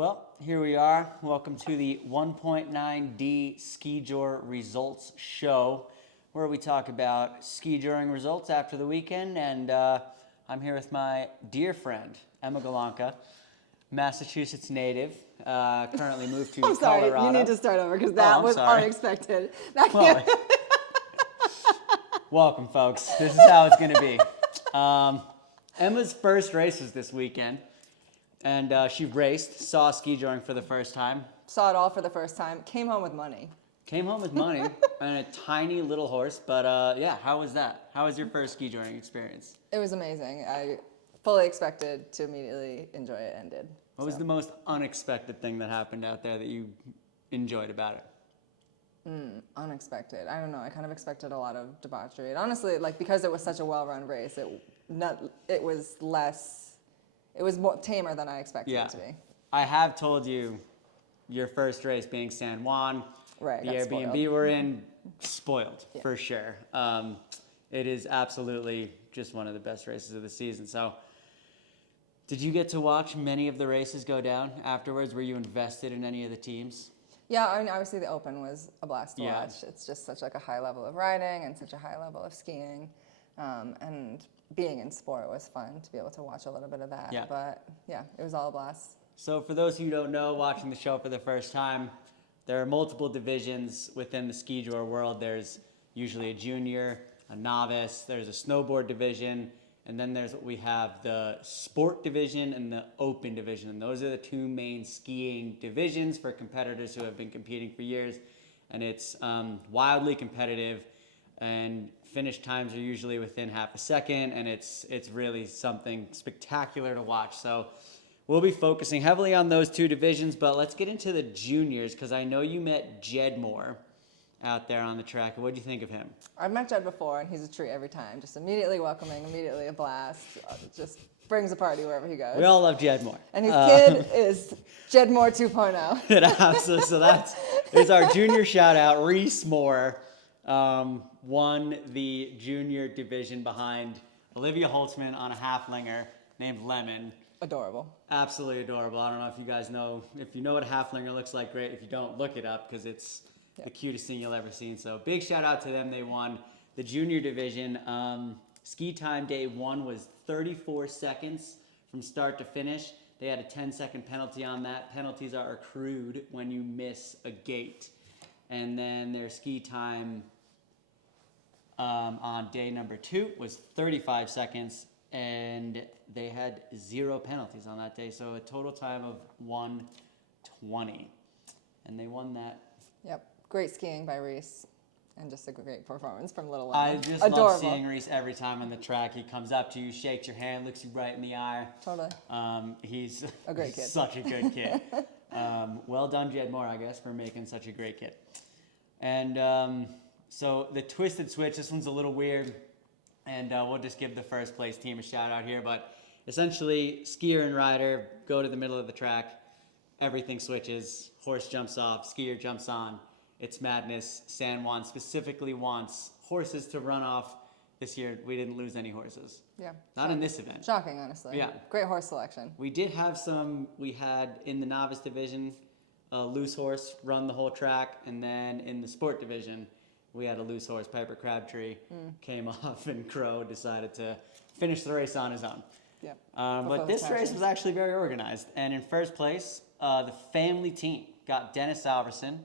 Well, here we are. Welcome to the 1.9D Skijor Results Show, where we talk about skijoring results after the weekend. And I'm here with my dear friend, Emma Galanka, Massachusetts native, currently moved to I'm sorry, Colorado. you need to start over because that was sorry. unexpected. Welcome, folks. This is how it's going to be. Emma's first race was this weekend, and she raced, saw skijoring for the first time. Saw it all for the first time. Came home with money. Came home with money and a tiny little horse, but yeah, how was that? How was your first skijoring experience? It was amazing. I fully expected to immediately enjoy it and did. What was the most unexpected thing that happened out there that you enjoyed about it? Unexpected. I don't know. I kind of expected a lot of debauchery. And honestly, because it was such a well-run race, it was more tamer than I expected it to be. I have told you your first race being San Juan, Right, the got Airbnb spoiled. we're in, spoiled for sure. It is absolutely just one of the best races of the season. So did you get to watch many of the races go down afterwards? Were you invested in any of the teams? Yeah, I mean, obviously the Open was a blast to Yeah. watch. It's just such a high level of riding and such a high level of skiing. And being in sport was fun to be able to watch a little bit of that. Yeah. But yeah, it was all a blast. So for those who don't know, watching the show for the first time, there are multiple divisions within the skijor world. There's usually a junior, a novice, there's a snowboard division, and then there's what we have, the sport division and the open division. And those are the two main skiing divisions for competitors who have been competing for years. And it's wildly competitive, and finish times are usually within half a second, and it's really something spectacular to watch. So we'll be focusing heavily on those two divisions, but let's get into the juniors, because I know you met Jed Moore out there on the track. What do you think of him? I've met Jed before, and he's a treat every time. Just immediately welcoming, immediately a blast. Just brings a party wherever he goes. We all love Jed Moore. And his kid is Jed Moore 2.0. So there's our junior shout out. Reese Moore won the junior division behind Olivia Holtzman on a halflinger named Lemon. Adorable. Absolutely adorable. I don't know if you guys know, if you know what a halflinger looks like, great. If you don't, look it up, because it's the cutest thing you'll ever see. So big shout out to them. They won the junior division. Ski time day one was 34 seconds from start to finish. They had a 10-second penalty on that. Penalties are accrued when you miss a gate. And then their ski time on day number two was 35 seconds. And they had 0 penalties on that day, so a total time of 1:20, and they won that. Yep. Great skiing by Reese, and just a great performance from Little I Lemon. just Adorable. love seeing Reese every time on the track. He comes up to you, shakes your hand, looks you right in the eye. Totally. He's A great kid. Such a good kid. Well done, Jed Moore, I guess, for making such a great kid. And so the twisted switch, this one's a little weird. And we'll just give the first place team a shout out here. But essentially, skier and rider go to the middle of the track. Everything switches. Horse jumps off. Skier jumps on. It's madness. San Juan specifically wants horses to run off. This year, we didn't lose any horses. Yeah. Not in this event. Shocking, honestly. Yeah. Great horse selection. We did have some. We had in the novice division a loose horse run the whole track. And then in the sport division, we had a loose horse, Piper Crabtree, came off, and Crow decided to finish the race on his own. Yep. But this race was actually very organized. And in first place, the family team got Dennis Alverson,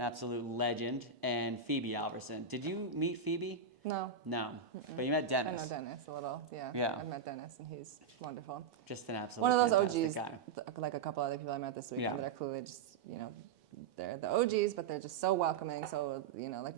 absolute legend, and Phoebe Alverson. Did you meet Phoebe? No. No. But you met Dennis. I know Dennis a little. Yeah. I've met Dennis, and he's wonderful. Just an absolute One of those fantastic OGs, guy. like a couple other people I met this weekend that are clearly just, they're the OGs, but they're just so welcoming, so,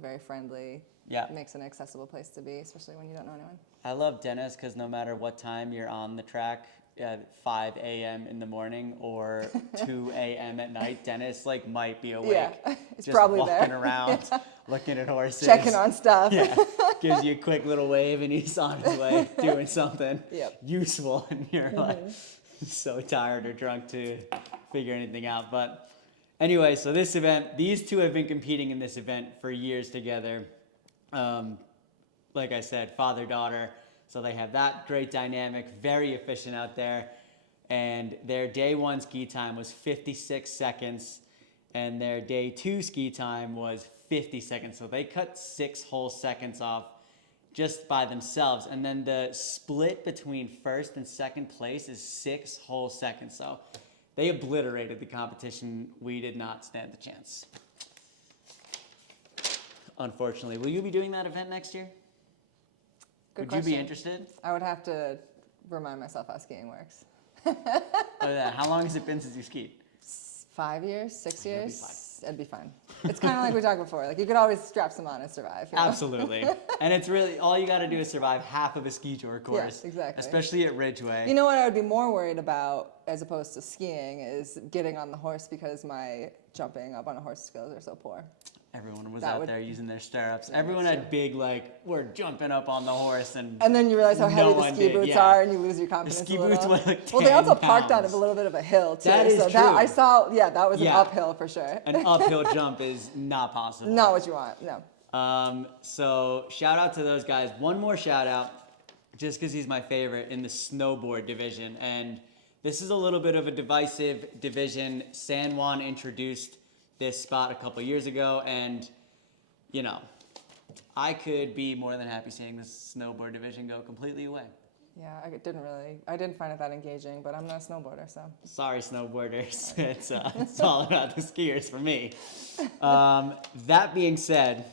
very friendly. Yeah. It makes an accessible place to be, especially when you don't know anyone. I love Dennis because no matter what time you're on the track, at 5 a.m. in the morning or 2 a.m. at night, Dennis might be awake. Yeah, it's just probably walking there. around, looking at horses, Checking on stuff. Yeah, gives you a quick little wave, and he's on his way doing something useful, and you're so tired or drunk to figure anything out. But anyway, so this event, these two have been competing in this event for years together. Like I said, father-daughter. So they have that great dynamic, very efficient out there. and their day 1 ski time was 56 seconds, and their day 2 ski time was 50 seconds. So they cut 6 whole seconds off just by themselves. And then the split between first and second place is 6 whole seconds. So they obliterated the competition. We did not stand a chance, unfortunately. Will you be doing that event next year? Good Would you be question. interested? I would have to remind myself how skiing works. How long has it been since you skied? 5 years, 6 You'll be years, it'd be fine. It's kind of like we talked before. Like you could always strap some on and survive. You know? Absolutely. And it's really, all you got to do is survive half of a Skijor course. Yeah, exactly. Especially at Ridgway. You know what I would be more worried about as opposed to skiing is getting on the horse because my jumping up on a horse skills are so poor. Everyone was That out would- there using their stirrups. Yeah, Everyone that's had big, like, we're jumping up on the horse. And then you realize how heavy no the one ski did, boots yeah. are and you lose your confidence ski a little. boots weigh like Well, they also 10 parked on pounds. a little bit of a hill too. That is so true. I saw, that was an Yeah. uphill for sure. An uphill jump is not possible. Not what you want, no. So shout out to those guys. One more shout out, just because he's my favorite, in the snowboard division. And this is a little bit of a divisive division. San Juan introduced this spot a couple years ago, and you know, I could be more than happy seeing this snowboard division go completely away. Yeah, I didn't find it that engaging, but I'm not a snowboarder, so. Sorry, snowboarders. It's all about the skiers for me. That being said,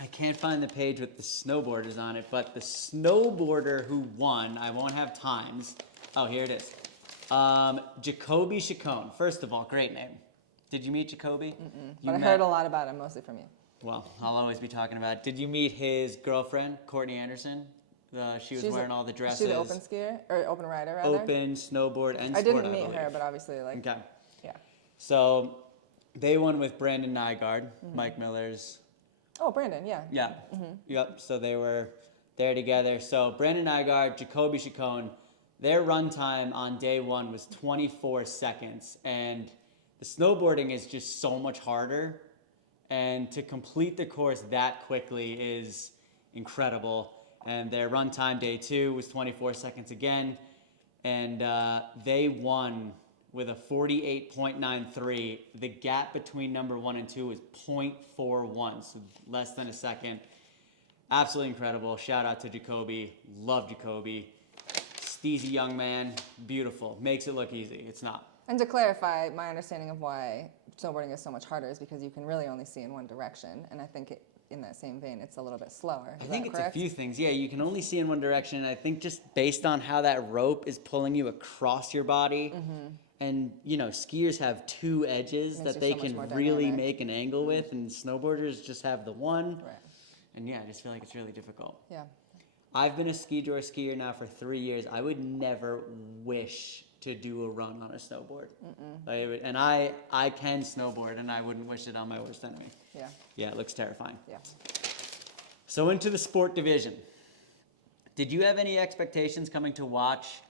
I can't find the page with the snowboarders on it, but the snowboarder who won, I won't have times. Oh, here it is. Jacoby Chacon. First of all, great name. Did you meet Jacoby? But I heard a lot about him, mostly from you. Well, I'll always be talking about it. Did you meet his girlfriend, Courtney Anderson? She was wearing all the dresses. She's an open skier, or open rider, rather? Open, snowboard, and I sport, didn't meet believe. her, but obviously, like, Okay. yeah. So they won with Brandon Nygaard, Mike Miller's. Oh, Brandon, yeah. Yeah. Yep. So they were there together. So Brandon Nygaard, Jacoby Chacon, their run time on day 1 was 24 seconds. And the snowboarding is just so much harder. And to complete the course that quickly is incredible. And their run time day 2 was 24 seconds again. And they won with a 48.93. The gap between number 1 and 2 was 0.41, so less than a second. Absolutely incredible. Shout out to Jacoby. Love Jacoby. Steezy young man. Beautiful. Makes it look easy. It's not. And to clarify, my understanding of why snowboarding is so much harder is because you can really only see in one direction. And I think in that same vein, it's a little bit slower. I Is think that it's correct? a few things. Yeah, you can only see in one direction. And I think just based on how that rope is pulling you across your body, and you know, skiers have 2 edges Makes that you they so much can more really dynamic. make an angle with, and snowboarders just have the one. Right. And yeah, I just feel like it's really difficult. Yeah. I've been a Skijor skier now for 3 years. I would never wish to do a run on a snowboard. I can snowboard, and I wouldn't wish it on my worst enemy. Yeah. Yeah, it looks terrifying. Yeah. So into the sport division. Did you have any expectations coming to watch,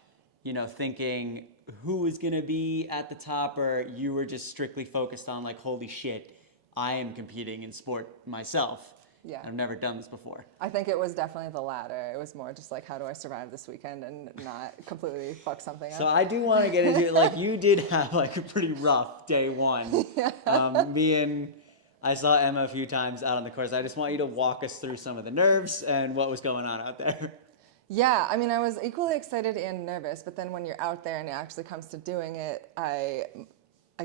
you know, thinking who was going to be at the top, or you were just strictly focused on like, holy shit, I am competing in sport myself? Yeah. I've never done this before. I think it was definitely the latter. It was more just like, how do I survive this weekend and not completely fuck something up? So I do want to get into it. Like, you did have like a pretty rough day 1. I saw Emma a few times out on the course. I just want you to walk us through some of the nerves and what was going on out there. Yeah, I mean, I was equally excited and nervous, but then when you're out there and it actually comes to doing it, I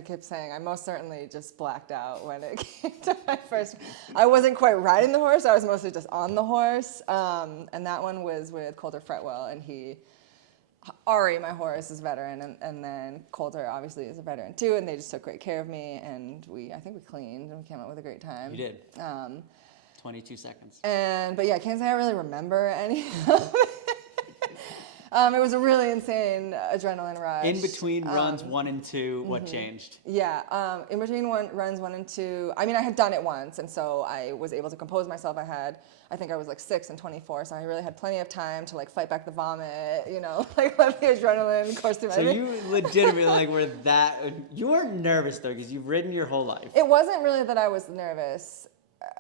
kept saying I most certainly just blacked out when it came to my first. I wasn't quite riding the horse. I was mostly just on the horse. And that one was with Coulter Fretwell, and Ari, my horse, is a veteran, and then Coulter obviously is a veteran too, and they just took great care of me, and I think we cleaned, and we came out with a great time. You did. 22 seconds. But yeah, I can't say I really remember any of it. It was a really insane adrenaline rush. In between runs 1 and 2, what changed? Yeah, in between runs 1 and 2, I mean, I had done it once, and so I was able to compose myself. I think I was like 6 and 24, so I really had plenty of time to like fight back the vomit, you know, like let the adrenaline course through my So veins. you legitimately you weren't nervous though, because you've ridden your whole life. It wasn't really that I was nervous.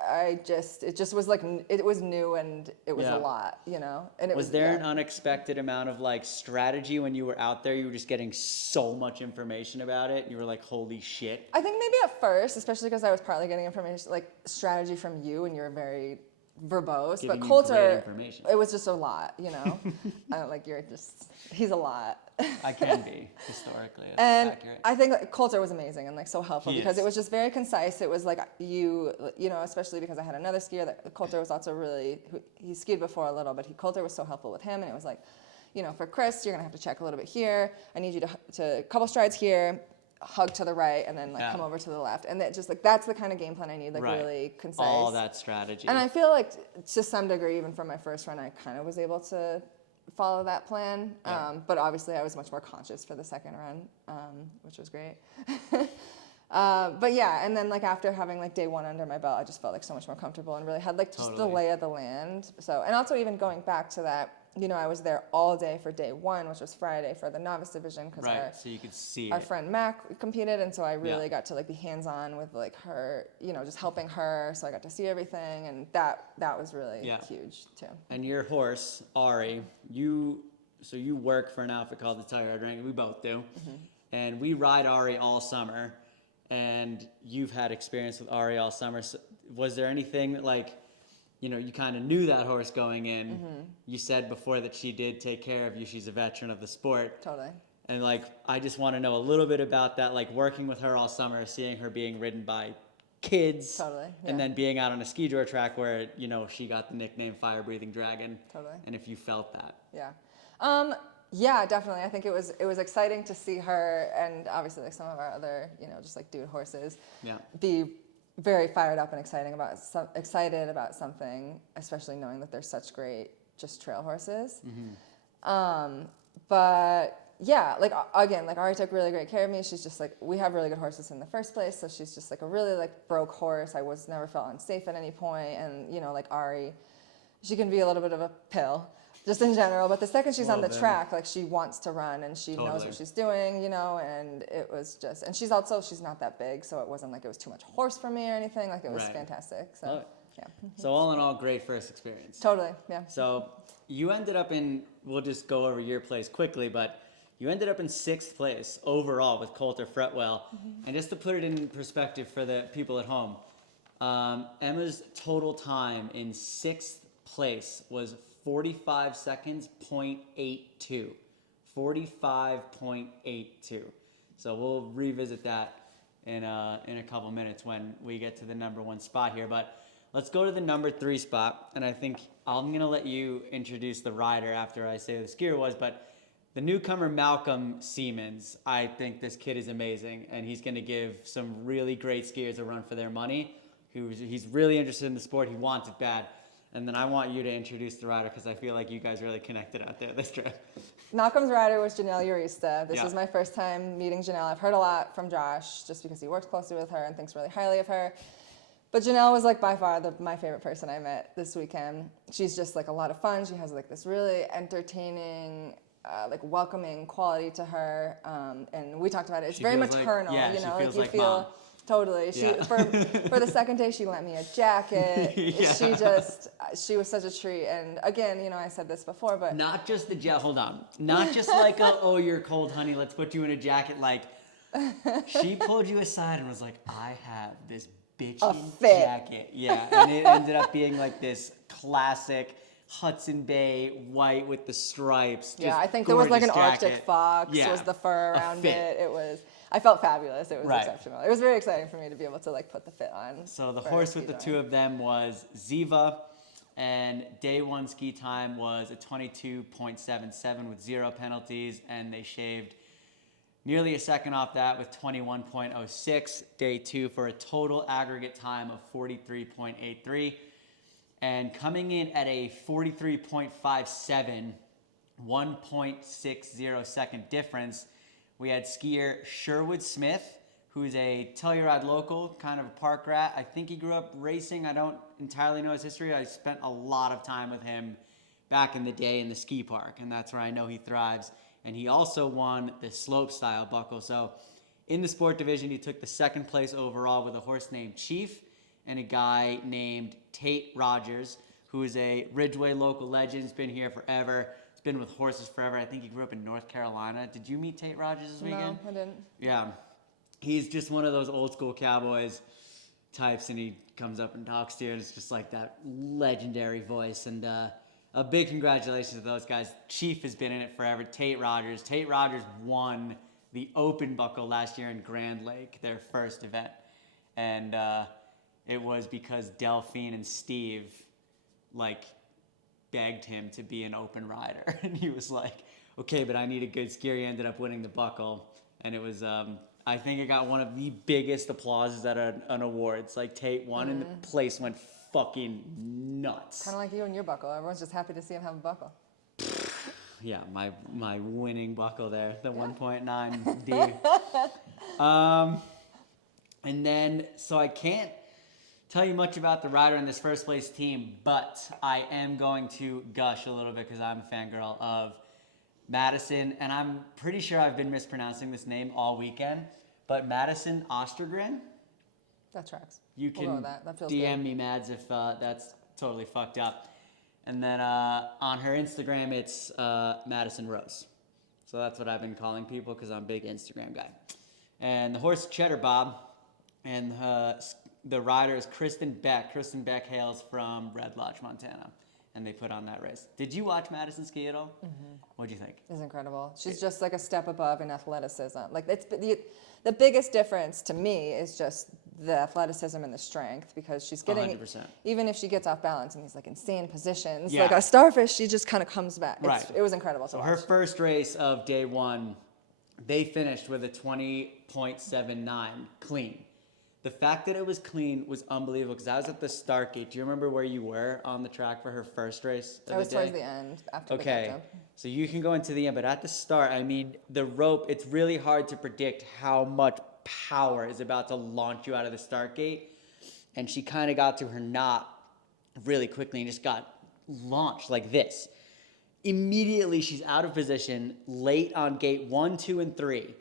it just was like, it was new and it was Yeah. a lot, you know? And it Was was, there yeah. an unexpected amount of like strategy when you were out there? You were just getting so much information about it. You were like, holy shit. I think maybe at first, especially because I was partly getting information, like strategy from you, and you're very verbose. Giving But you Coulter, great information. it was just a lot, you know? Like he's a lot. I can be, historically. That's And accurate. I think like, Coulter was amazing and like so helpful He because is. it was just very concise. It was like you know, especially because I had another skier that Coulter was also he skied before a little, but Coulter was so helpful with him, and it was like, you know, for Chris, you're gonna have to check a little bit here. I need you to couple strides here, hug to the right, and then like come over to the left, and that just like that's the kind of game plan I need, like really concise. All that strategy. And I feel like to some degree, even from my first run, I kind of was able to follow that plan. But obviously, I was much more conscious for the second run, which was great. But yeah, and then like after having like day one under my belt, I just felt like so much more comfortable and really had like just the lay of the land. So, and also even going back to that, you know, I was there all day for day one, which was Friday for the novice division because so you could see our friend Mac competed, and so I really got to like be hands-on with like her, you know, just helping her. So I got to see everything, and that was really huge too. And your horse, Ari, you work for an outfit called the Tire Ring. We both do, and we ride Ari all summer. And you've had experience with Ari all summer. So was there anything that like, you know, you kind of knew that horse going in? You said before that she did take care of you. She's a veteran of the sport. Totally. And like, I just want to know a little bit about that, like working with her all summer, seeing her being ridden by kids. Totally. Yeah. And then being out on a Skijor track where, you know, she got the nickname Fire Breathing Dragon. Totally. And if you felt that. Yeah. Yeah, definitely. I think it was exciting to see her, and obviously like some of our other, you know, just like dude horses be very fired up and excited about something, especially knowing that they're such great just trail horses. But yeah, like again, like Ari took really great care of me. She's just like, we have really good horses in the first place, so she's just like a really like broke horse. I never felt unsafe at any point, and you know, like Ari, she can be a little bit of a pill. Just in general, but the second she's on the track, like she wants to run and she knows what she's doing, you know, and it was just, and she's not that big, so it wasn't like it was too much horse for me or anything, like it was fantastic, so yeah. So all in all, great first experience. Totally, yeah. So you ended up we'll just go over your place quickly, but you ended up in 6th place overall with Coulter Fretwell. And just to put it in perspective for the people at home, Emma's total time in 6th place was 45 seconds, 0.82. 45.82. So we'll revisit that in a couple minutes when we get to the number 1 spot here. But let's go to the number 3 spot. And I think I'm going to let you introduce the rider after I say who the skier was. But the newcomer, Malcolm Siemens, I think this kid is amazing. And he's going to give some really great skiers a run for their money. He's really interested in the sport. He wants it bad. And then I want you to introduce the rider because I feel like you guys really connected out there this trip. Malcolm's rider was Janelle Urista. This was my first time meeting Janelle. I've heard a lot from Josh just because he works closely with her and thinks really highly of her. But Janelle was like by far my favorite person I met this weekend. She's just like a lot of fun. She has like this really entertaining, like welcoming quality to her. And we talked about it. It's very maternal, you know, like you feel. Mom. Totally. For the second day, she lent me a jacket. She was such a treat. And again, you know, I said this before, but not just the jacket. Hold on. Not just like oh, you're cold, honey. Let's put you in a jacket. Like she pulled you aside and was like, I have this bitchin' jacket. Yeah, and it ended up being like this classic Hudson Bay white with the stripes. Yeah, I think there was like an jacket. Arctic fox was the fur around it. It was. I felt fabulous. It was exceptional. It was very exciting for me to be able to like put the fit on. So the horse with the two of them was Ziva, and day 1 ski time was a 22.77 with 0 penalties, and they shaved nearly a second off that with 21.06. Day 2 for a total aggregate time of 43.83, and coming in at a 43.57, 1.60 second difference. We had skier Sherwood Smith, who's a Telluride local, kind of a park rat. I think he grew up racing. I don't entirely know his history. I spent a lot of time with him back in the day in the ski park, and that's where I know he thrives. And he also won the slope style buckle. So in the sport division, he took the 2nd place overall with a horse named Chief. and a guy named Tate Rogers, who is a Ridgway local legend. He's been here forever. He's been with horses forever. I think he grew up in North Carolina. Did you meet Tate Rogers this weekend? No, I didn't. Yeah. He's just one of those old school cowboys types, and he comes up and talks to you, and it's just like that legendary voice. And a big congratulations to those guys. Chief has been in it forever. Tate Rogers. Tate Rogers won the Open Buckle last year in Grand Lake, their first event. And it was because Delphine and Steve, like, begged him to be an open rider. And he was like, okay, but I need a good skier. He ended up winning the buckle. And it was, I think it got one of the biggest applauses at an awards. Like, Tate won, and the place went fucking nuts. Kind of like you and your buckle. Everyone's just happy to see him have a buckle. Yeah, my winning buckle there, the 1.9D. And then, so I can't tell you much about the rider in this first place team, but I am going to gush a little bit because I'm a fangirl of Madison, and I'm pretty sure I've been mispronouncing this name all weekend, but Madison Ostergren. That tracks. You We'll go can with that. That feels DM good. me, Mads, if that's totally fucked up. And then on her Instagram, it's Madison Rose. So that's what I've been calling people because I'm a big Instagram guy. And the horse Cheddar Bob, and the rider is Kristen Beck. Kristen Beck hails from Red Lodge, Montana. And they put on that race. Did you watch Madison ski at all? Mm-hmm. What'd you think? It's incredible. She's just like a step above in athleticism. Like it's the biggest difference to me is just the athleticism and the strength, because she's getting 100%. Even if she gets off balance in these like insane positions, Yeah. like a starfish, she just kind of comes back. Right. It was incredible to So watch. her first race of day one, they finished with a 20.79 clean. The fact that it was clean was unbelievable because I was at the start gate. Do you remember where you were on the track for her first race of I was the day? towards the end after the Okay, jump. so you can go into the end, but at the start, I mean, the rope, it's really hard to predict how much power is about to launch you out of the start gate. And she kind of got to her knot really quickly and just got launched like this. Immediately, she's out of position, late on gate 1, 2, and 3,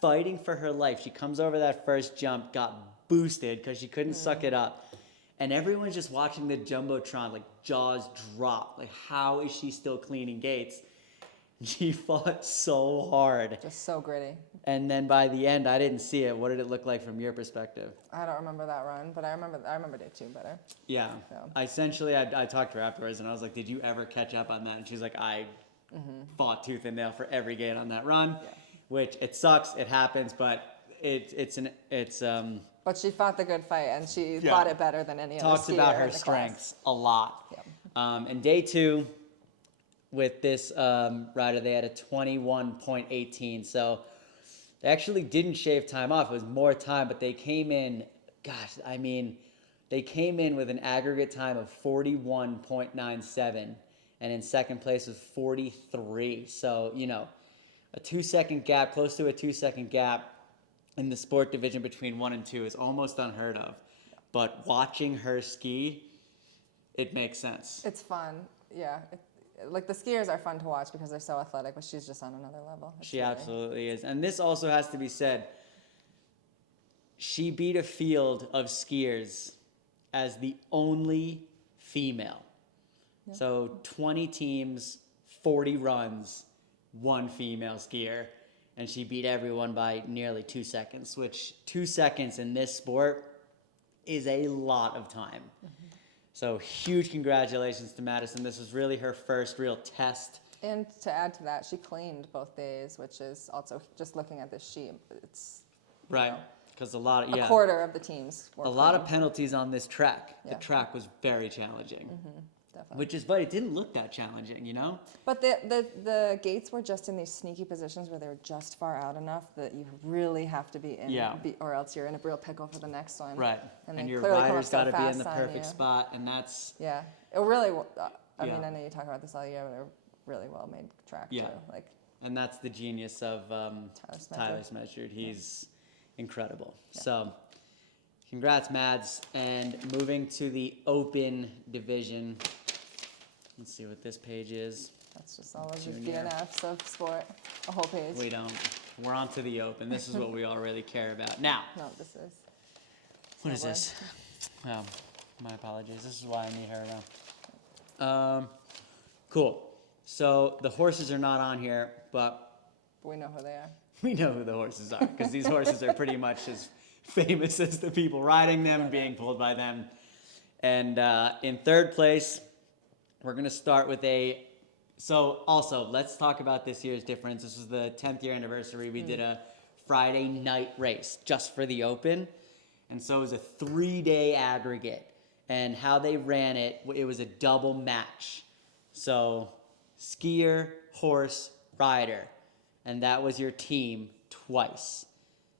fighting for her life. She comes over that first jump, got boosted because she couldn't suck it up. And everyone's just watching the Jumbotron, like jaws drop. Like, how is she still cleaning gates? She fought so hard. Just so gritty. And then by the end, I didn't see it. What did it look like from your perspective? I don't remember that run, but I remember day 2 better. Yeah. So. I talked to her afterwards, and I was like, did you ever catch up on that? And she's like, I fought tooth and nail for every gate on that run, which it sucks. It happens, but it's But she fought the good fight, and she fought it better than any other skier talks about her in the strengths class. a lot. Yeah. And day 2, with this rider, they had a 21.18. So they actually didn't shave time off. It was more time, but they came in, they came in with an aggregate time of 41.97. And in second place was 43. So, a 2-second gap, close to a 2-second gap in the sport division between 1 and 2 is almost unheard of. But watching her ski, it makes sense. It's fun, yeah. Like the skiers are fun to watch because they're so athletic, but she's just on another level. She absolutely is. And this also has to be said. She beat a field of skiers as the only female. Yeah. So 20 teams, 40 runs, 1 female skier. And she beat everyone by nearly 2 seconds, which 2 seconds in this sport is a lot of time. Mm-hmm. So huge congratulations to Madison. This was really her first real test. And to add to that, she cleaned both days, which is also, just looking at this sheet, it's right, because a quarter of the teams were clean. Lot of penalties on this track. Yeah. The track was very challenging. Mm-hmm. Definitely. But it didn't look that challenging, But the gates were just in these sneaky positions where they were just far out enough that you really have to be in, or else you're in a real pickle for the next one. Right, and your clearly come up rider's so got to be in the fast on perfect you. spot, and that's... Yeah, it really, I mean, I know you talk about this all year, but a really well-made track, too. Like, and that's the genius of Tyler Smedjord. He's incredible. Yeah. So... congrats, Mads. And moving to the open division. Let's see what this page is. That's just all of the DNFs of sport. A whole page. We don't. We're on to the open. This is what we all really care about. Now. No, this is. What is this? Oh, my apologies. This is why I need her now. Cool. So the horses are not on here, but We know who they are. we know who the horses are because these horses are pretty much as famous as the people riding them and being pulled by them. And in third place, we're going to start with a... So also, let's talk about this year's difference. This was the 10th year anniversary. We did a Friday night race just for the Open. And so it was a 3-day aggregate. And how they ran it, it was a double match. So skier, horse, rider. And that was your team twice.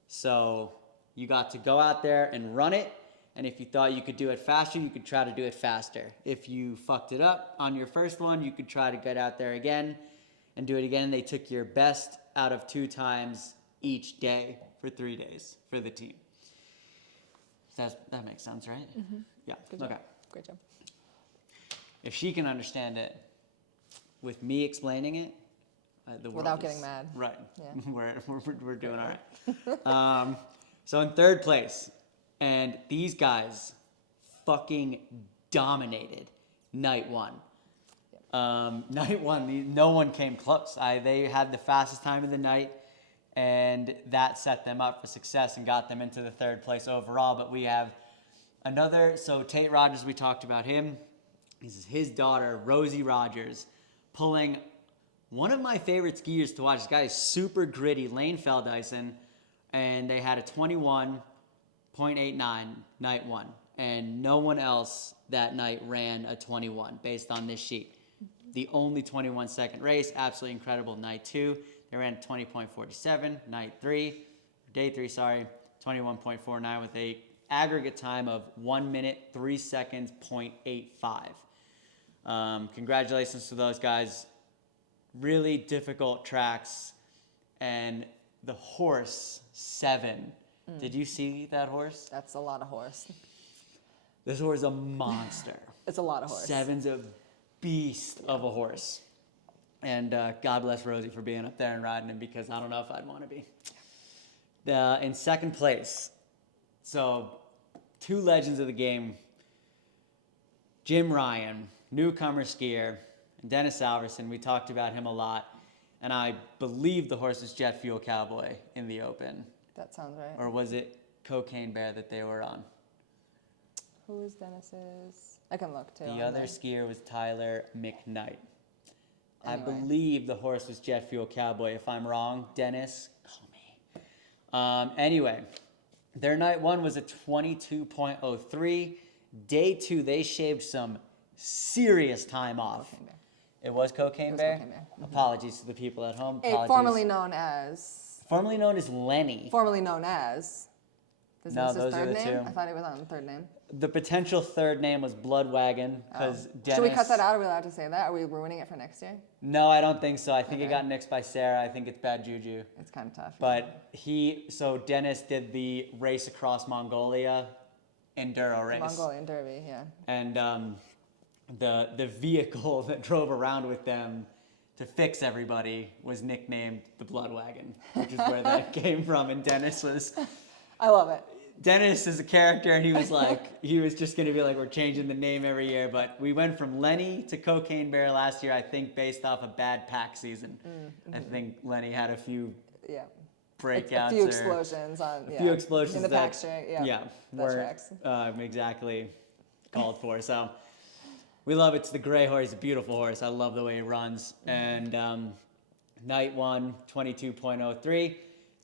So you got to go out there and run it. And if you thought you could do it faster, you could try to do it faster. If you fucked it up on your first one, you could try to get out there again and do it again. They took your best out of 2 times each day for 3 days for the team. That makes sense, right? Mm-hmm. Yeah. Good job. Okay. Great job. If she can understand it, with me explaining it, the world Without getting mad. Right. Yeah. We're doing all right. So in third place, and these guys fucking dominated night one. Night one, no one came close. They had the fastest time of the night, and that set them up for success and got them into the third place overall. But we have another, so Tate Rogers, we talked about him. This is his daughter, Rosie Rogers, pulling one of my favorite skiers to watch. This guy is super gritty, Lane Feldhuisen, and they had a 21.89 night one. And no one else that night ran a 21 based on this sheet. The only 21-second race, absolutely incredible. Night 2, they ran 20.47. Night 3, day 3, 21.49 with a aggregate time of 1 minute, 3 seconds, 0.85. Congratulations to those guys. Really difficult tracks. And the horse, 7. Did you see that horse? That's a lot of horse. This horse is a monster. It's a lot of horse. 7's a beast of a horse. And God bless Rosie for being up there and riding him, because I don't know if I'd want to be. In second place, so 2 legends of the game, Jim Ryan, newcomer skier, and Dennis Alverson. We talked about him a lot. And I believe the horse is Jet Fuel Cowboy in the Open. That sounds right. Or was it Cocaine Bear that they were on? Who is Dennis's? I can look too. The other skier was Tyler McKnight. Anyway. I believe the horse was Jet Fuel Cowboy. If I'm wrong, Dennis, call me. Anyway, their night 1 was a 22.03. Day 2, they shaved some serious time off. Cocaine Bear. It was Cocaine It was Bear? Cocaine Bear. Mm-hmm. Apologies to the people at home. Apologies. Formerly known as. Formerly known as Lenny. Formerly known as. Is No, this his those are third the name? 2. I thought he was on the third name. The potential third name was Bloodwagon, because Dennis... Should we cut that out? Are we allowed to say that? Are we ruining it for next year? No, I don't think so. I think it Okay. got nixed by Sarah. I think it's bad juju. It's kind of tough. But Dennis did the race across Mongolia, enduro race. Mongolian Derby, yeah. And the vehicle that drove around with them to fix everybody was nicknamed the Bloodwagon, which is where that came from. And Dennis I love it. Dennis is a character, and he was just going to be like, we're changing the name every year. But we went from Lenny to Cocaine Bear last year, I think, based off a bad pack season. I think Lenny had a few breakouts. A few explosions in the pack straight. Yeah, that were tracks. exactly called for. So we love it. It's the gray horse. It's a beautiful horse. I love the way he runs. And night 1, 22.03.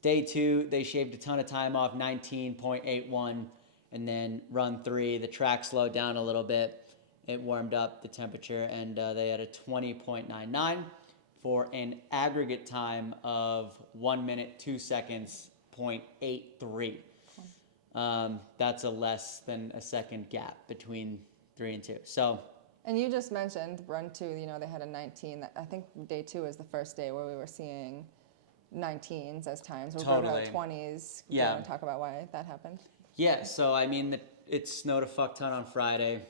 Day 2, they shaved a ton of time off, 19.81. And then run 3, the track slowed down a little bit. It warmed up the temperature, and they had a 20.99 for an aggregate time of 1 minute, 2 seconds, 0.83. That's a less than a second gap between 3 and 2. So. And you just mentioned run 2, they had a 19. I think day 2 is the first day where we were seeing 19s as times. We're going to 20s. Yeah. You want to talk about why that happened? Yeah, so I mean, it snowed a fuck ton on Friday.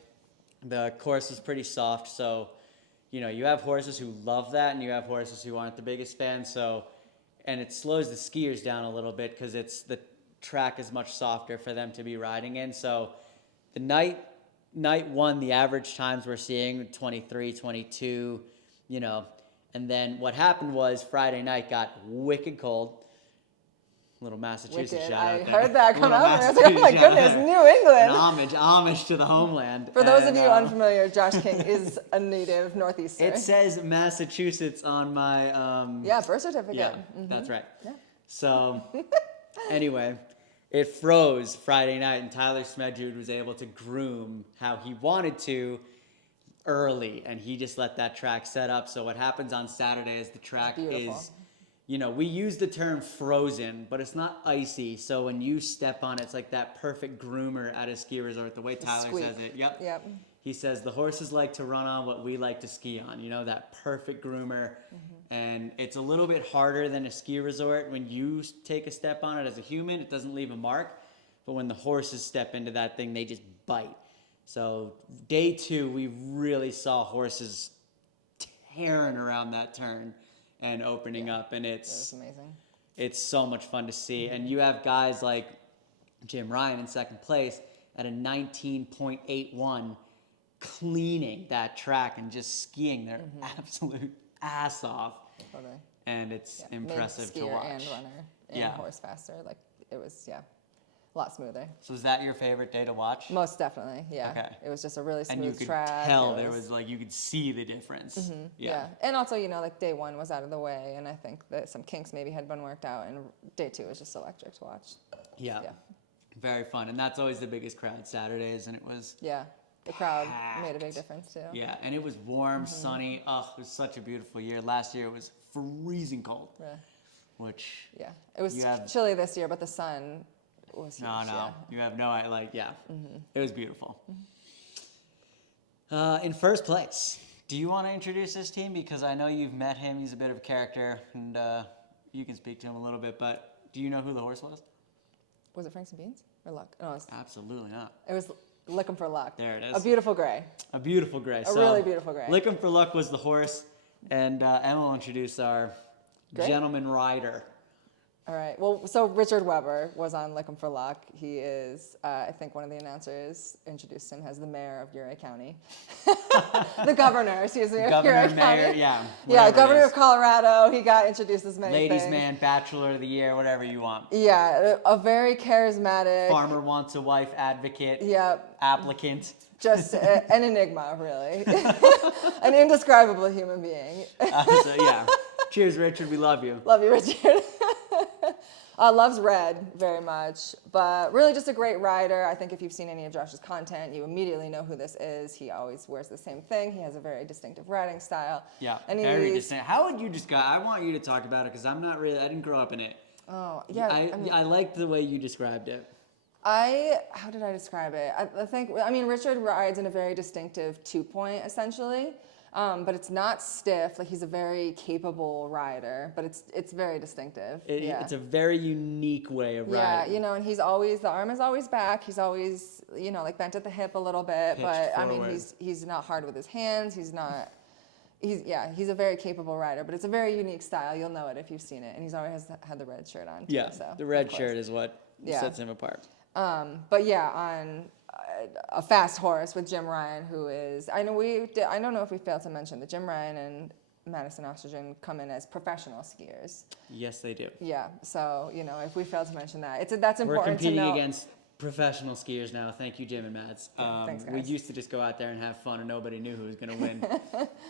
The course was pretty soft, so, you have horses who love that, and you have horses who aren't the biggest fans, so, and it slows the skiers down a little bit because the track is much softer for them to be riding in, so the night one, the average times we're seeing 23, 22, you know, and then what happened was Friday night got wicked cold. Little Massachusetts Wicked. shout I out there. heard that come Little up, and I was like, oh my Massachusetts shout out goodness, there. New England. An homage to the homeland. For those of And, you unfamiliar, Josh King is a native Northeaster. it says Massachusetts on my yeah, birth certificate. yeah, that's right. Yeah. So anyway, it froze Friday night, and Tyler Smedjud was able to groom how he wanted to early, and he just let that track set up. So what happens on Saturday is the track Beautiful. is, you know, we use the term frozen, but it's not icy. So when you step on it, it's like that perfect groomer at a ski resort, the way Tyler squeak. says it. Yep. Yep. He says the horses like to run on what we like to ski on, you know, that perfect groomer. And it's a little bit harder than a ski resort. When you take a step on it as a human, it doesn't leave a mark. But when the horses step into that thing, they just bite. So day two, we really saw horses tearing around that turn and opening up. And It was amazing. it's so much fun to see. And you have guys like Jim Ryan in second place at a 19.81, cleaning that track and just skiing their absolute ass off. Totally. And it's Yeah. impressive Made to skier watch. and runner and Yeah. horse faster. Like it was, a lot smoother. So is that your favorite day to watch? Most definitely, yeah. Okay. It was just a really And you smooth could track. tell It there was like, you could see the difference. yeah. And also, you know, like day one was out of the way, and I think that some kinks maybe had been worked out, and day two was just electric to watch. Yeah. Yeah. Very fun. And that's always the biggest crowd, Saturdays. And it was, Yeah. The crowd made a big Packed. difference too. yeah. And it was warm, sunny. Oh, it was such a beautiful year. Last year it was freezing cold, Yeah. which, Yeah. It was You have- chilly this year, but the sun was huge. no, Yeah. you have no idea. Like, yeah, it was beautiful. In first place, do you want to introduce this team? Because I know you've met him. He's a bit of a character, and you can speak to him a little bit. But do you know who the horse was? Was it Franks and Beans or Luck? No, Absolutely not. it was Looking for Luck. There it is. A beautiful gray. A beautiful gray. A really beautiful gray. Lickum for Luck was the horse, and Emma will introduce our Great. gentleman rider. All right. Well, so Richard Weber was on Looking for Luck. He is, I think one of the announcers introduced him as the mayor of Uray County. The governor, excuse me, of Governor, Uray mayor, County. yeah. Yeah, whatever it governor is. of Colorado. He got introduced as many Ladies' things. man, bachelor of the year, whatever you want. Yeah, a very charismatic. Farmer wants a wife, advocate, Yeah, applicant. just an enigma, really. An indescribable human being. So yeah. Cheers, Richard. We love you. Love you, Richard. Loves red very much, but really just a great rider. I think if you've seen any of Josh's content, you immediately know who this is. He always wears the same thing. He has a very distinctive riding style. Yeah, and very distinct. How would you describe? I want you to talk about it because I'm not really. I didn't grow up in it. Oh, yeah. I liked the way you described it. How did I describe it? I mean, Richard rides in a very distinctive 2-point, essentially. But it's not stiff. Like he's a very capable rider, but it's very distinctive. It's a very unique way of Yeah, riding. you know, and the arm is always back. He's always, like bent at the hip a little bit. Pitched but I mean, forward. he's not hard with his hands. He's a very capable rider. But it's a very unique style. You'll know it if you've seen it. And he's always had the red shirt on too. Yeah, So, the red of course. shirt is what Yeah. sets him apart. But yeah, on a fast horse with Jim Ryan, who is I don't know if we failed to mention that Jim Ryan and Madison Oxygen come in as professional skiers. Yes, they do. Yeah, so if we failed to mention that, that's We're important to competing know. against professional skiers now. Thank you, Jim and Mads. Yeah, thanks, we guys. used to just go out there and have fun, and nobody knew who was going to win.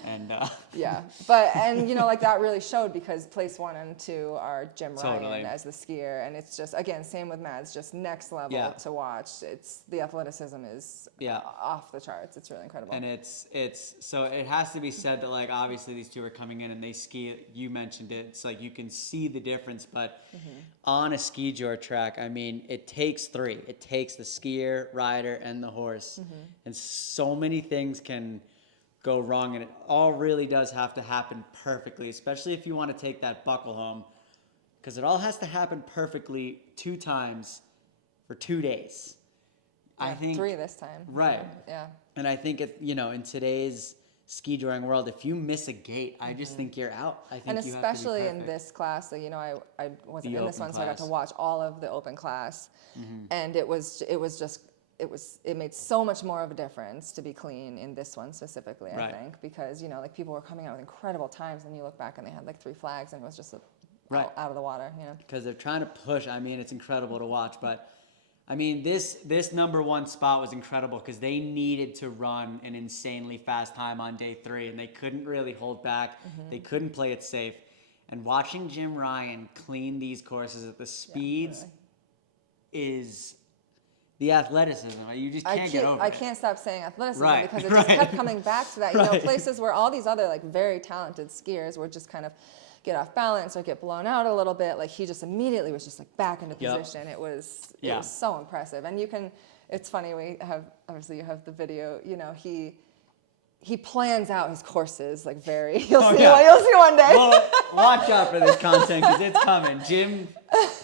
And Yeah, but like that really showed because place 1 and 2 are Jim Totally. Ryan as the skier, and it's just again same with Mads, just next level Yeah. to watch. It's the athleticism is Yeah. off the charts. It's really incredible. And it's so it has to be said that like obviously these two are coming in and they ski. You mentioned it. It's like you can see the difference, but on a Skijor track, I mean, it takes 3. It takes the skier, rider, and the horse, and so many things can go wrong, and it all really does have to happen perfectly, especially if you want to take that buckle home, because it all has to happen perfectly 2 times for 2 days. I think 3 this time. Right. Yeah. And I think in today's skijoring world, if you miss a gate, I just think you're out. I think And you have to be especially in perfect. this class, I wasn't The in this open one, so I got to class. watch all of the open class, and it was just it made so much more of a difference to be clean in this one specifically, I think, because, you know, like people were coming out with incredible times and you look back and they had like 3 flags and it was just out of the water, you know. Because they're trying to push. I mean, it's incredible to watch, but I mean, this number 1 spot was incredible because they needed to run an insanely fast time on day 3 and they couldn't really hold back. They couldn't play it safe. And watching Jim Ryan clean these courses at the speeds is the athleticism. You just can't get over it. I can't stop saying athleticism because it just kept coming back to that. You know, places where all these other like very talented skiers were just kind of get off balance or get blown out a little bit. Like he just immediately was just like back into position. It was so impressive. And you can, it's funny, we have, obviously you have the video, you know, he plans out his courses like very, you'll see one day. Well, watch out for this content because it's coming. Jim,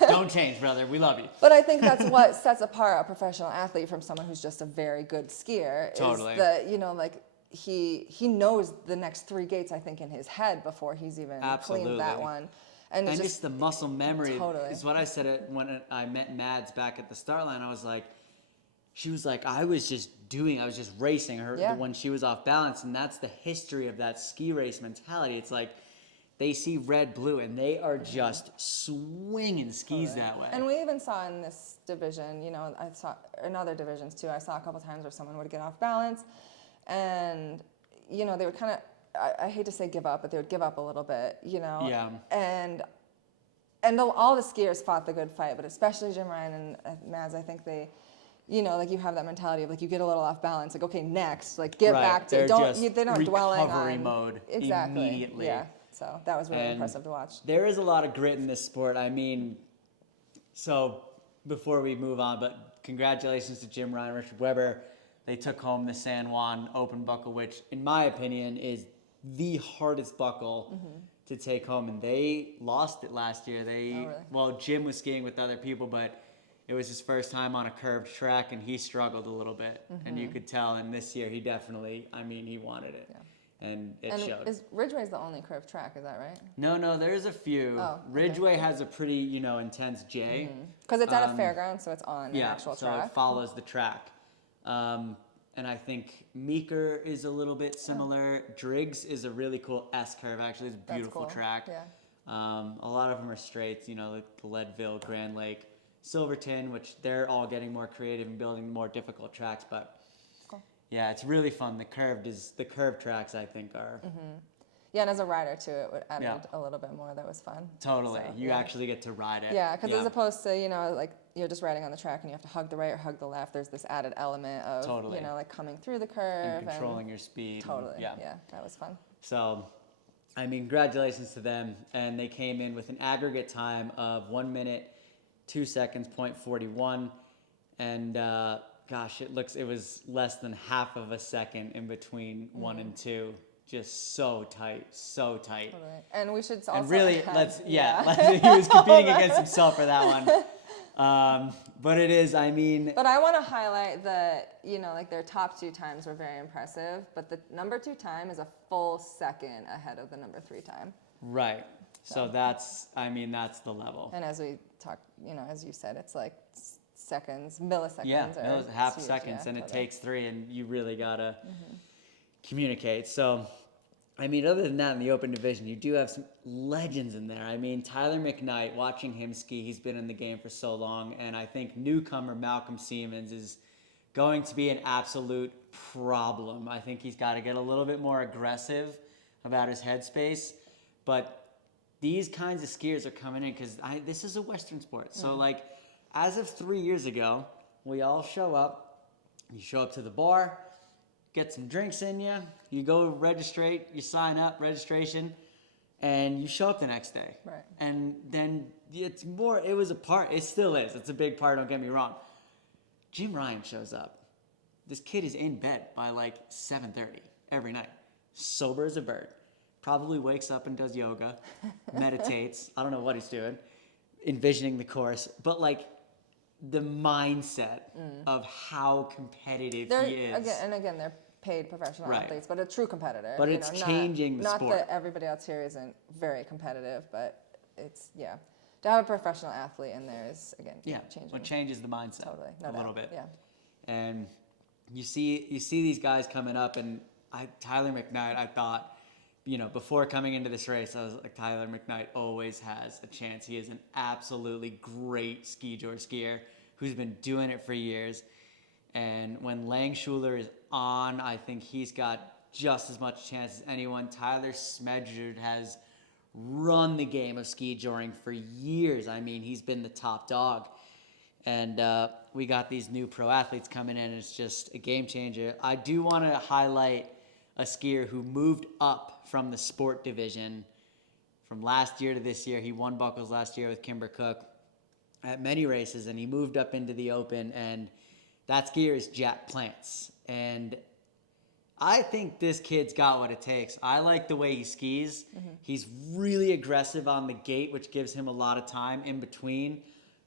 don't change, brother. We love you. But I think that's what sets apart a professional athlete from someone who's just a very good skier. Totally. Is that, you know, like he knows the next 3 gates, I think, in his head before he's even cleaned that one. And just the muscle memory is what I said when I met Mads back at the start line. I was like, she was like, I was just racing her when she was off balance. And that's the history of that ski race mentality. It's like they see red, blue, and they are just swinging skis that way. And we even saw in this division, you know, I saw in other divisions too, I saw a couple times where someone would get off balance and, you know, they would kind of, I hate to say give up, but they would give up a little bit, you know. Yeah. And all the skiers fought the good fight, but especially Jim Ryan and Mads, I think they, you know, like you have that mentality of like you get a little off balance, like okay, next, like get back to, they're not dwelling on recovery mode immediately. Yeah. So that was really impressive to watch. There is a lot of grit in this sport. I mean, so before we move on, but congratulations to Jim Ryan, Richard Weber. They took home the San Juan Open buckle, which in my opinion is the hardest buckle to take home. And they lost it last year. Well, Jim was skiing with other people, but it was his first time on a curved track and he struggled a little bit. And you could tell. And this year he definitely, I mean, he wanted it. Yeah. And it showed. Ridgway's the only curved track, is that right? No, there's a few. Oh, Ridgway has a pretty, you know, intense J. Because it's at a fairground, so it's on an actual track. So it follows the track. And I think Meeker is a little bit similar. Driggs is a really cool S curve, actually. It's a beautiful track. Yeah. A lot of them are straights, you know, like Leadville, Grand Lake, Silverton, which they're all getting more creative and building more difficult tracks. But yeah, it's really fun. The curved tracks, I think, are. Yeah, and as a rider too, it would add a little bit more. That was fun. Totally. So, you actually get to ride it. Yeah, because as opposed to, you know, like you're just riding on the track and you have to hug the right or hug the left, there's this added element of, you know, like coming through the curve. And controlling your speed. Totally. Yeah, that was fun. So, I mean, congratulations to them. And they came in with an aggregate time of 1 minute, 2 seconds, 0.41. And gosh, it was less than half of a second in between 1 and 2. Just so tight. Totally. And we should also and really, he was competing against himself for that one. But it is, I mean. But I want to highlight that, you know, like their top 2 times were very impressive, but the number 2 time is a full second ahead of the number 3 time. Right. So that's the level. And as we talked, you know, as you said, it's like seconds, milliseconds. Yeah, half seconds, and it takes 3, and you really gotta communicate. So, I mean, other than that, in the open division, you do have some legends in there. I mean, Tyler McKnight, watching him ski, he's been in the game for so long, and I think newcomer Malcolm Siemens is going to be an absolute problem. I think he's got to get a little bit more aggressive about his headspace, but these kinds of skiers are coming in because this is a Western sport. So, like, as of 3 years ago, we all show up. You show up to the bar, get some drinks in you, you go registrate, you sign up, registration, and you show up the next day. Right. And then it still is. It's a big part, don't get me wrong. Jim Ryan shows up. This kid is in bed by like 7:30 every night. Sober as a bird. Probably wakes up and does yoga, meditates. I don't know what he's doing, envisioning the course. But like the mindset of how competitive he is. Again, they're paid professional athletes, but a true competitor. But it's changing the sport. Not that everybody else here isn't very competitive, but it's, to have a professional athlete in there is, again, changing. It changes the mindset a little bit. Yeah. And you see these guys coming up, and Tyler McKnight, I thought, before coming into this race, I was like, Tyler McKnight always has a chance. He is an absolutely great Skijor skier who's been doing it for years. And when Lang Schuler is on, I think he's got just as much chance as anyone. Tyler Smedjord has run the game of skijoring for years. I mean, he's been the top dog. And we got these new pro athletes coming in, and it's just a game changer. I do want to highlight a skier who moved up from the sport division from last year to this year. He won buckles last year with Kimber Cook at many races, and he moved up into the open, and that skier is Jack Plants. And I think this kid's got what it takes. I like the way he skis. Mm-hmm. He's really aggressive on the gate, which gives him a lot of time in between,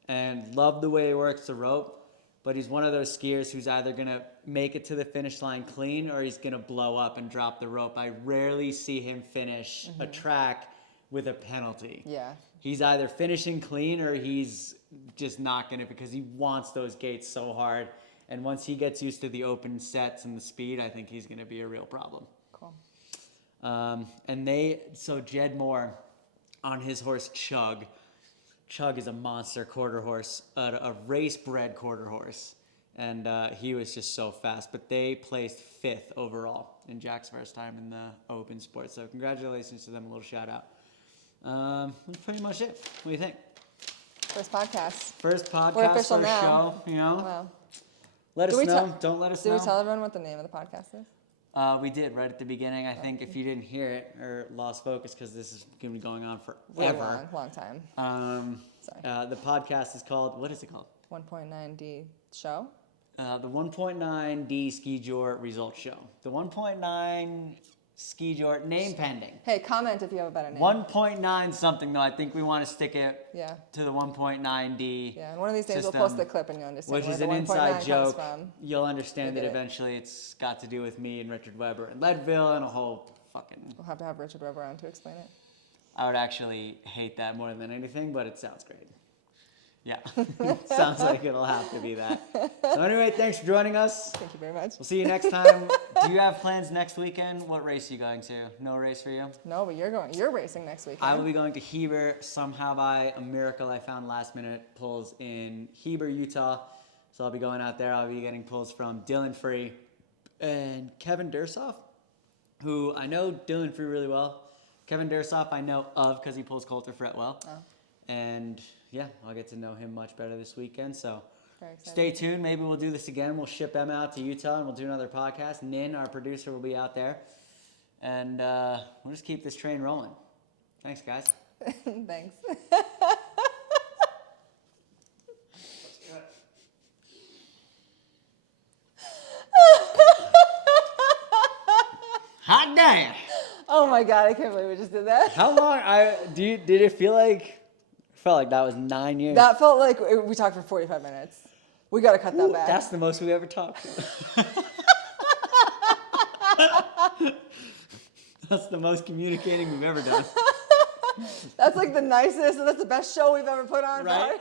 and love the way he works the rope. But he's one of those skiers who's either going to make it to the finish line clean or he's going to blow up and drop the rope. I rarely see him finish a track with a penalty. Yeah. He's either finishing clean or he's just not going to, because he wants those gates so hard. And once he gets used to the open sets and the speed, I think he's going to be a real problem. Cool. So Jed Moore on his horse Chug. Chug is a monster quarter horse, a race-bred quarter horse. And he was just so fast. But they placed 5th overall in Jack's first time in the open sport. So congratulations to them. A little shout out. That's pretty much it. What do you think? First podcast. First podcast, We're official first now. show, Wow. Let us know. Don't let us know. Did we tell everyone what the name of the podcast is? We did right at the beginning. I think if you didn't hear it or lost focus, because this is going to be going on forever. Long time. Sorry. The podcast is called, what is it called? 1.9D show? The 1.9D Skijor Results Show. The 1.9 Skijor, name pending. Hey, comment if you have a better name. 1.9 something, though. I think we want to stick it to the 1.9D. Yeah, and one of these days system, we'll post the clip and you'll understand which where is the an 1.9 inside joke. comes from. You'll understand that eventually it's got to do with me and Richard Weber and Leadville and a whole fucking... We'll have to have Richard Weber on to explain it. I would actually hate that more than anything, but it sounds great. Yeah, sounds like it'll have to be that. So anyway, thanks for joining us. Thank you very much. We'll see you next time. Do you have plans next weekend? What race are you going to? No race for you? No, but you're racing next weekend. I will be going to Heber. Somehow by a miracle, I found last minute pulls in Heber, Utah. So I'll be going out there. I'll be getting pulls from Dylan Free and Kevin Dursoff, who I know Dylan Free really well. Kevin Dursoff I know of because he pulls Coulter Fretwell. Oh. And yeah, I'll get to know him much better this weekend. So stay tuned. Maybe we'll do this again. We'll ship Emma out to Utah and we'll do another podcast. Nin, our producer, will be out there. And we'll just keep this train rolling. Thanks, guys. Thanks. Hot damn! Oh my God, I can't believe we just did that. How long? Did it feel like? Felt like that was 9 years. That felt like we talked for 45 minutes. We got to cut that back. That's the most we ever talked. That's the most communicating we've ever done. That's like the nicest, that's the best show we've ever put on. Right?